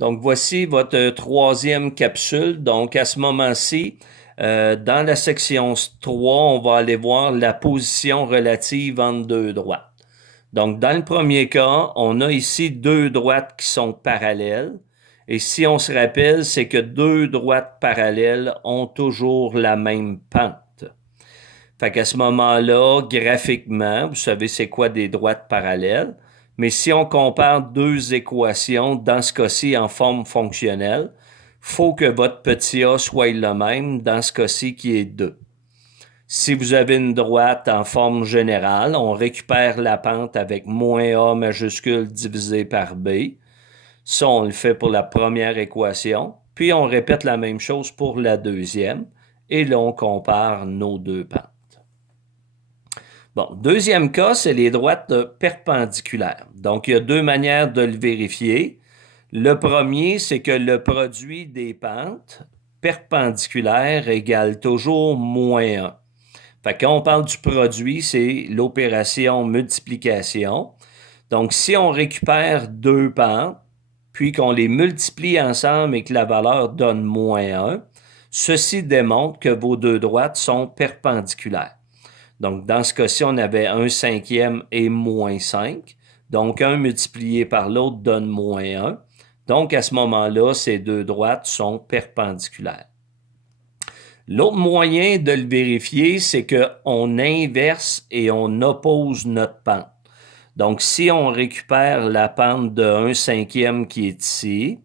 Donc, voici votre troisième capsule. Donc, à ce moment-ci, dans la section 3, on va aller voir la position relative entre deux droites. Donc, dans le premier cas, on a ici deux droites qui sont parallèles. Et si on se rappelle, c'est que deux droites parallèles ont toujours la même pente. Fait qu'à ce moment-là, graphiquement, vous savez c'est quoi des droites parallèles. Mais si on compare deux équations, dans ce cas-ci en forme fonctionnelle, faut que votre petit a soit le même, dans ce cas-ci qui est 2. Si vous avez une droite en forme générale, on récupère la pente avec moins A majuscule divisé par B. Ça, on le fait pour la première équation. Puis on répète la même chose pour la deuxième. Et là, on compare nos deux pentes. Bon, deuxième cas, c'est les droites perpendiculaires. Donc, il y a deux manières de le vérifier. Le premier, c'est que le produit des pentes perpendiculaires égale toujours moins 1. Fait que quand on parle du produit, c'est l'opération multiplication. Donc, si on récupère deux pentes, puis qu'on les multiplie ensemble et que la valeur donne moins 1, ceci démontre que vos deux droites sont perpendiculaires. Donc, dans ce cas-ci, on avait 1/5 et moins 5. Donc, 1 multiplié par l'autre donne moins 1. Donc, à ce moment-là, ces deux droites sont perpendiculaires. L'autre moyen de le vérifier, c'est qu'on inverse et on oppose notre pente. Donc, si on récupère la pente de 1/5 qui est ici,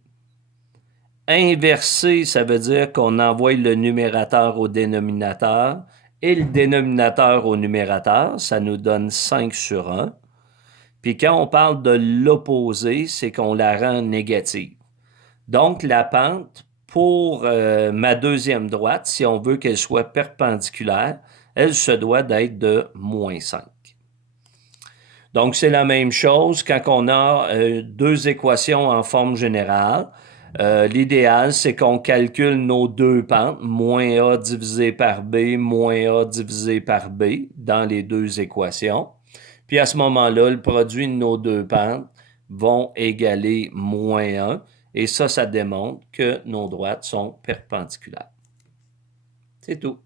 inverser, ça veut dire qu'on envoie le numérateur au dénominateur et le dénominateur au numérateur, ça nous donne 5/1. Puis quand on parle de l'opposé, c'est qu'on la rend négative. Donc, la pente, pour ma deuxième droite, si on veut qu'elle soit perpendiculaire, elle se doit d'être de moins 5. Donc, c'est la même chose quand on a deux équations en forme générale. L'idéal, c'est qu'on calcule nos deux pentes, moins A divisé par B, moins A divisé par B, dans les deux équations. Puis à ce moment-là, le produit de nos deux pentes vont égaler moins 1. Et ça démontre que nos droites sont perpendiculaires. C'est tout.